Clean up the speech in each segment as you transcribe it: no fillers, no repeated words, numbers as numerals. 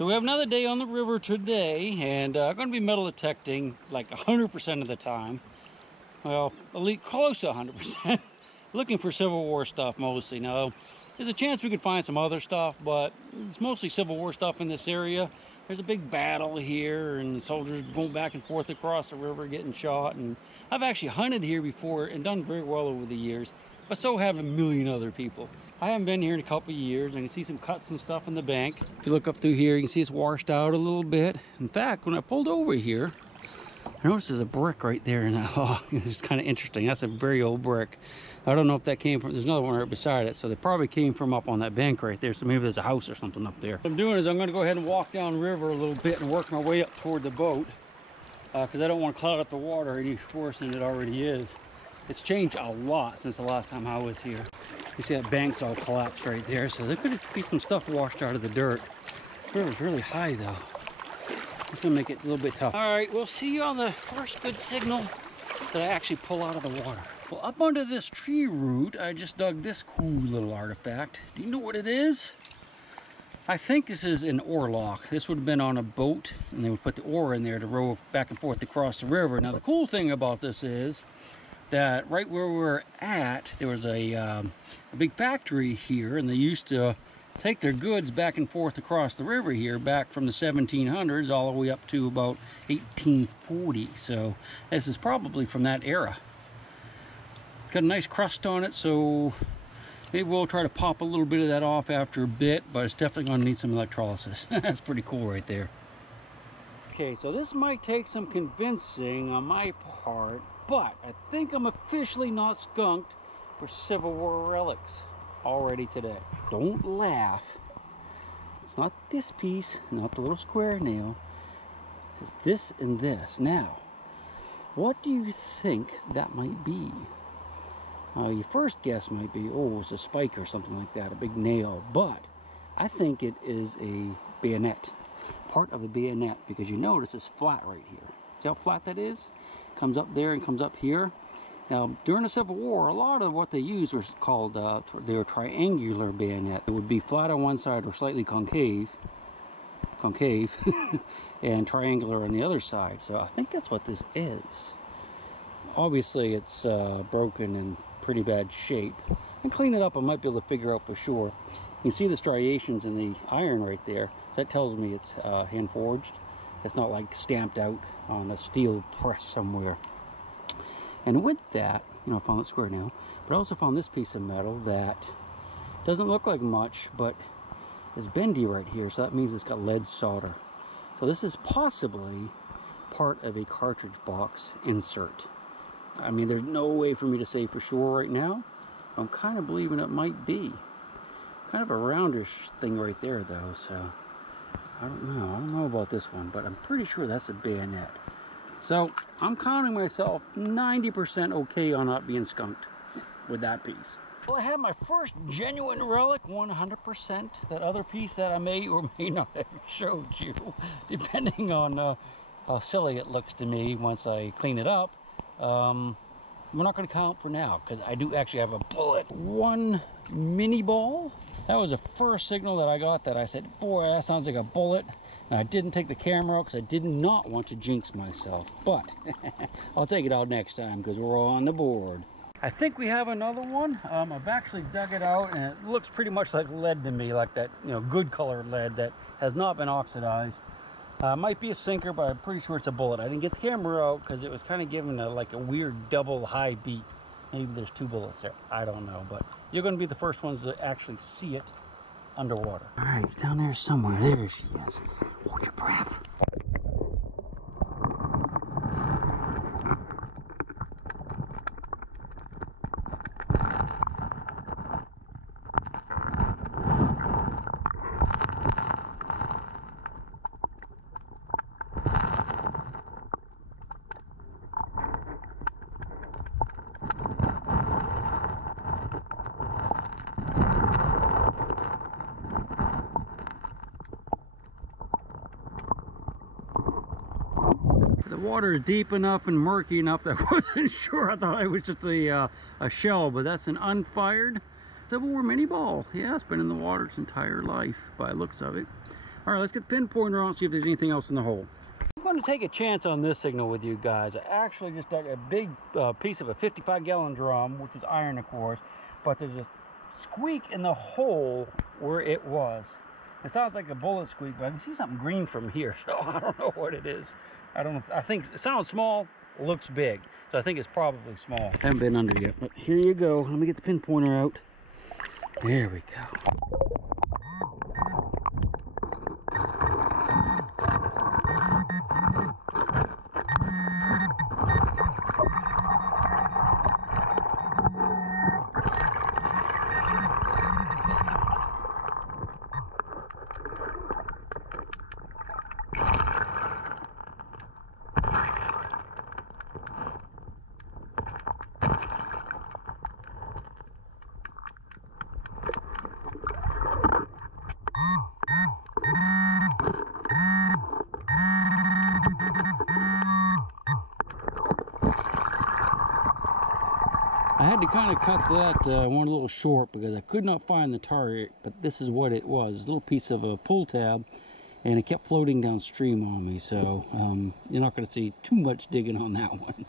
So we have another day on the river today, and I'm going to be metal detecting like 100% of the time. Well, at least close to 100%. Looking for Civil War stuff mostly. Now, there's a chance we could find some other stuff, but it's mostly Civil War stuff in this area. There's a big battle here, and the soldiers going back and forth across the river getting shot. And I've actually hunted here before and done very well over the years, but so have a million other people. I haven't been here in a couple of years. I can see some cuts and stuff in the bank. If you look up through here, you can see it's washed out a little bit. In fact, when I pulled over here, I noticed there's a brick right there, and it's kind of interesting. That's a very old brick. I don't know if that came from, there's another one right beside it, so they probably came from up on that bank right there, so maybe there's a house or something up there. What I'm doing is I'm going to go ahead and walk down the river a little bit and work my way up toward the boat, because I don't want to cloud up the water any worse than it already is. It's changed a lot since the last time I was here. You see that bank's all collapsed right there, so there could be some stuff washed out of the dirt. The river's really high though. It's gonna make it a little bit tough. All right, we'll see you on the first good signal that I actually pull out of the water. Well, up under this tree root, I just dug this cool little artifact. Do you know what it is? I think this is an oar lock. This would have been on a boat, and they would put the oar in there to row back and forth across the river. Now, the cool thing about this is that right where we're at, there was a big factory here, and they used to take their goods back and forth across the river here, back from the 1700s all the way up to about 1840. So this is probably from that era. It's got a nice crust on it, so maybe we'll try to pop a little bit of that off after a bit, but it's definitely going to need some electrolysis. That's pretty cool right there. Okay, so this might take some convincing on my part, but I think I'm officially not skunked for Civil War relics already today. Don't laugh. It's not this piece, not the little square nail. It's this and this. Now, what do you think that might be? Your first guess might be, oh, it's a spike or something like that, a big nail. But I think it is a bayonet, part of a bayonet, because you notice it's flat right here. See how flat that is? Comes up there and comes up here. Now, during the Civil War, a lot of what they used was called, they were triangular bayonet. It would be flat on one side or slightly concave, and triangular on the other side. So I think that's what this is. Obviously, it's broken and pretty bad shape. And clean it up, I might be able to figure out for sure. You can see the striations in the iron right there. So that tells me it's hand forged. It's not like stamped out on a steel press somewhere. And with that, you know, I found that square nail, but I also found this piece of metal that doesn't look like much, but is bendy right here. So that means it's got lead solder. So this is possibly part of a cartridge box insert. I mean, there's no way for me to say for sure right now. I'm kind of believing it might be. Kind of a roundish thing right there though, so I don't know about this one, but I'm pretty sure that's a bayonet. So I'm counting myself 90% okay on not being skunked with that piece. Well, I had my first genuine relic, 100%. That other piece that I may or may not have showed you, depending on how silly it looks to me once I clean it up. We're not going to count for now, because I do actually have a bullet. One mini ball. That was the first signal that I got that I said, boy, that sounds like a bullet. And I didn't take the camera out because I did not want to jinx myself. But I'll take it out next time because we're all on the board. I think we have another one. I've actually dug it out, and it looks pretty much like lead to me, like that, you know, good colored lead that has not been oxidized. Might be a sinker, but I'm pretty sure it's a bullet. I didn't get the camera out because it was kind of giving like a weird double high beat. Maybe there's two bullets there. I don't know, but you're going to be the first ones to actually see it underwater. All right, down there somewhere. There she is. Hold your breath. The water is deep enough and murky enough that I wasn't sure. I thought it was just a shell, but that's an unfired Civil War mini ball. Yeah, it's been in the water its entire life by the looks of it. All right, let's get the pinpointer on and see if there's anything else in the hole. I'm going to take a chance on this signal with you guys. I actually just dug a big piece of a 55-gallon drum, which was iron, of course, but there's a squeak in the hole where it was. It sounds like a bullet squeak, but I can see something green from here, so I don't know what it is. I don't know. I think it sounds small, looks big, so I think it's probably small. Haven't been under yet, but here you go. Let me get the pinpointer out. There we go. I had to kind of cut that one a little short because I could not find the target, but this is what it was. A little piece of a pull tab, and it kept floating downstream on me, so you're not going to see too much digging on that one.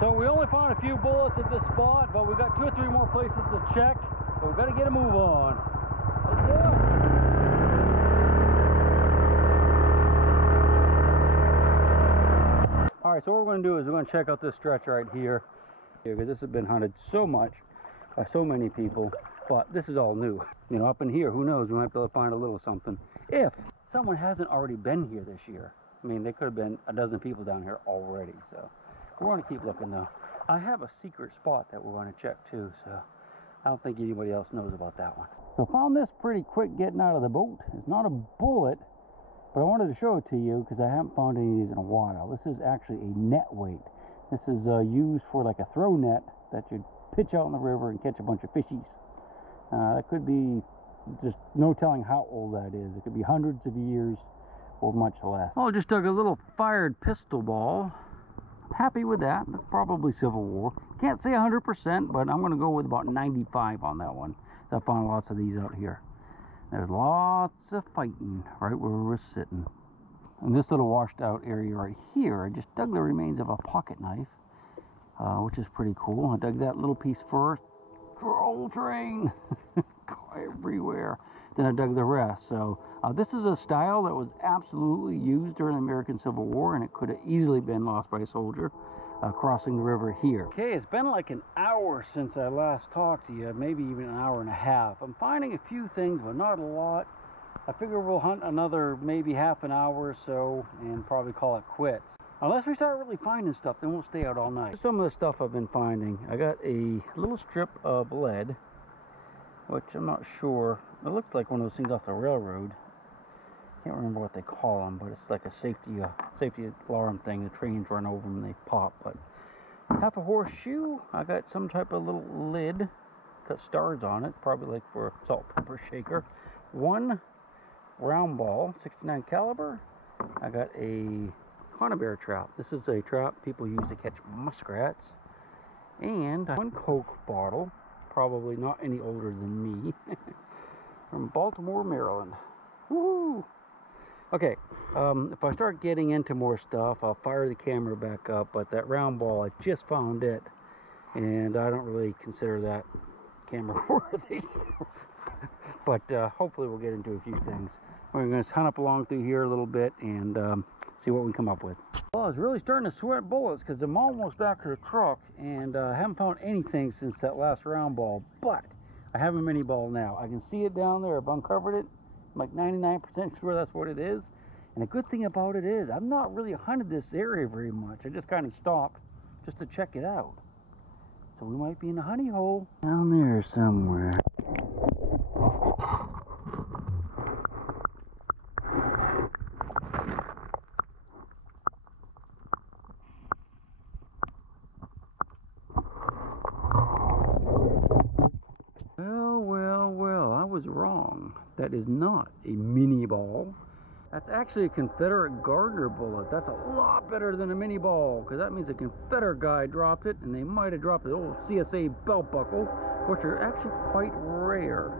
So we only found a few bullets at this spot, but we got 2 or 3 more places to check, so we've got to get a move on. Let's do it! Alright, so what we're going to do is we're going to check out this stretch right here, because this has been hunted so much by so many people, but this is all new. You know, up in here, who knows, we might be able to find a little something if someone hasn't already been here this year. I mean, there could have been a dozen people down here already, so we're going to keep looking though. I have a secret spot that we're going to check too, so I don't think anybody else knows about that one. So found this pretty quick getting out of the boat. It's not a bullet, but I wanted to show it to you because I haven't found any of these in a while. This is actually a net weight. This is used for like a throw net that you'd pitch out in the river and catch a bunch of fishies. That could be just no telling how old that is. It could be hundreds of years or much less. Oh, I just dug a little fired pistol ball. Happy with that. That's probably Civil War. Can't say 100%, but I'm going to go with about 95 on that one. I found lots of these out here. There's lots of fighting right where we were sitting. In this little washed out area right here, I just dug the remains of a pocket knife, which is pretty cool. I dug that little piece first. Troll train! Everywhere. Then I dug the rest. So this is a style that was absolutely used during the American Civil War, and it could have easily been lost by a soldier crossing the river here. Okay, it's been like an hour since I last talked to you, maybe even an hour and a half. I'm finding a few things, but not a lot. I figure we'll hunt another maybe half an hour or so and probably call it quits. Unless we start really finding stuff, then we'll stay out all night. Some of the stuff I've been finding. I got a little strip of lead, which I'm not sure. It looks like one of those things off the railroad. Can't remember what they call them, but it's like a safety alarm thing. The trains run over them and they pop. But half a horseshoe. I got some type of little lid, got stars on it, probably like for a salt pepper shaker. One round ball, 69 caliber. I got a conibear trap. This is a trap people use to catch muskrats. And one Coke bottle, probably not any older than me, from Baltimore, Maryland. Woohoo! Okay, if I start getting into more stuff, I'll fire the camera back up, but that round ball, I just found it, and I don't really consider that camera worthy. But hopefully we'll get into a few things. We're going to hunt up along through here a little bit and see what we come up with. Well, I was really starting to sweat bullets because I'm almost back to the truck, and I haven't found anything since that last round ball, but I have a mini ball now. I can see it down there. I've uncovered it. I'm like 99% sure that's what it is. And the good thing about it is I've not really hunted this area very much. I just kind of stopped just to check it out. So we might be in a honey hole down there somewhere. Well, I was wrong. That is not a mini ball. That's actually a Confederate Gardner bullet. That's a lot better than a mini ball, because that means a Confederate guy dropped it, and they might have dropped the old CSA belt buckle, which are actually quite rare.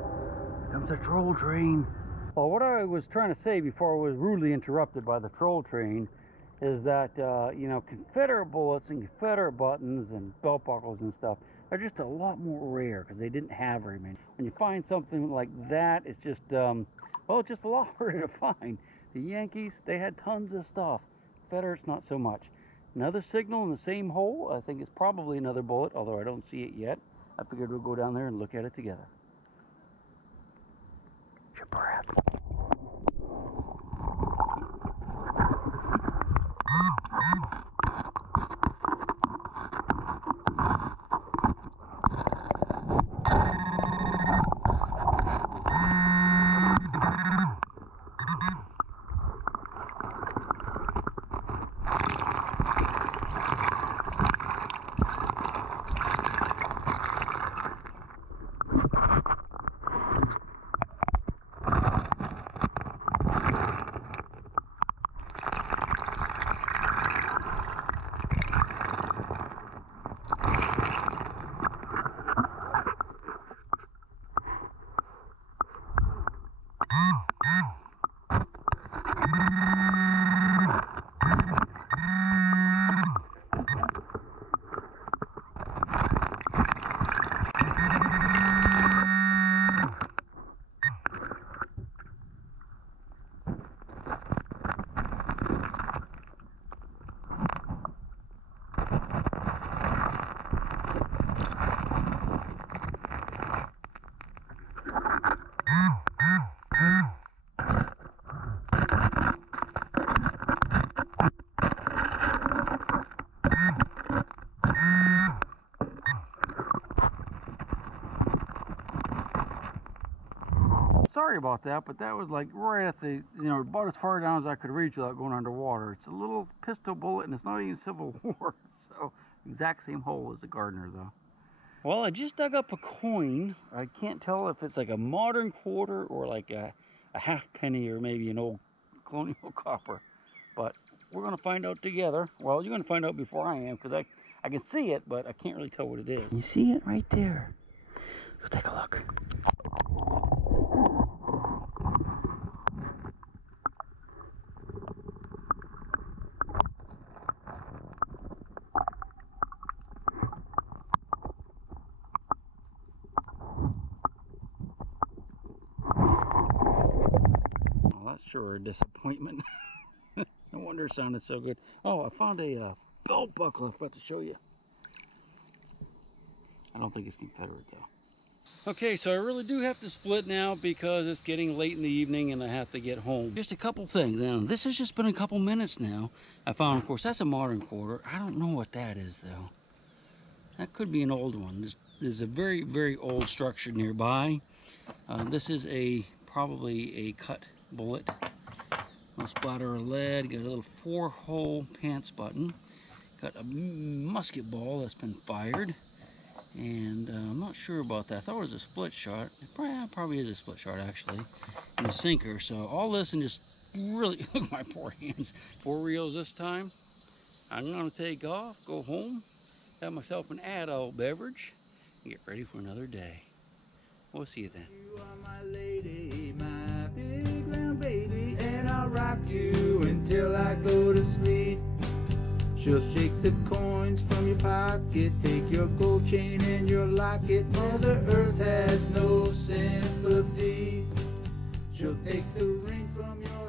Here comes a troll train. Well, what I was trying to say before I was rudely interrupted by the troll train is that, you know, Confederate bullets and Confederate buttons and belt buckles and stuff are just a lot more rare because they didn't have very many. When you find something like that, it's just, well, it's just a lot harder to find. The Yankees, they had tons of stuff. Confederates, not so much. Another signal in the same hole. I think it's probably another bullet, although I don't see it yet. I figured we'll go down there and look at it together. Your breath. Sorry about that, but that was like right at the, you know, about as far down as I could reach without going underwater. It's a little pistol bullet and it's not even Civil War, so exact same hole as the Gardner though. Well, I just dug up a coin. I can't tell if it's like a modern quarter or like a half penny or maybe an old colonial copper, but we're gonna find out together. Well, you're gonna find out before I am because I can see it, but I can't really tell what it is. You see it right there. Let's take a look. That's sure a disappointment. No wonder it sounded so good. Oh, I found a belt buckle I forgot to show you. I don't think it's Confederate though. Okay, so I really do have to split now because it's getting late in the evening and I have to get home. Just a couple things. Now, this has just been a couple minutes now. I found, of course, that's a modern quarter. I don't know what that is though. That could be an old one. There's a very, very old structure nearby. This is probably a cut bullet. A splatter of lead. Got a little 4-hole pants button. Got a musket ball that's been fired. And I'm not sure about that. I thought it was a split shot. It probably is a split shot actually. And a sinker. So all this and just really, look at my poor hands. 4 reels this time. I'm gonna take off, go home, have myself an adult beverage, and get ready for another day. We'll see you then. You are my lady, my big round baby, and I'll rock you until I go to sleep. She'll shake the coins from your pocket, take your gold chain and your locket. Mother Earth has no sympathy. She'll take the ring from your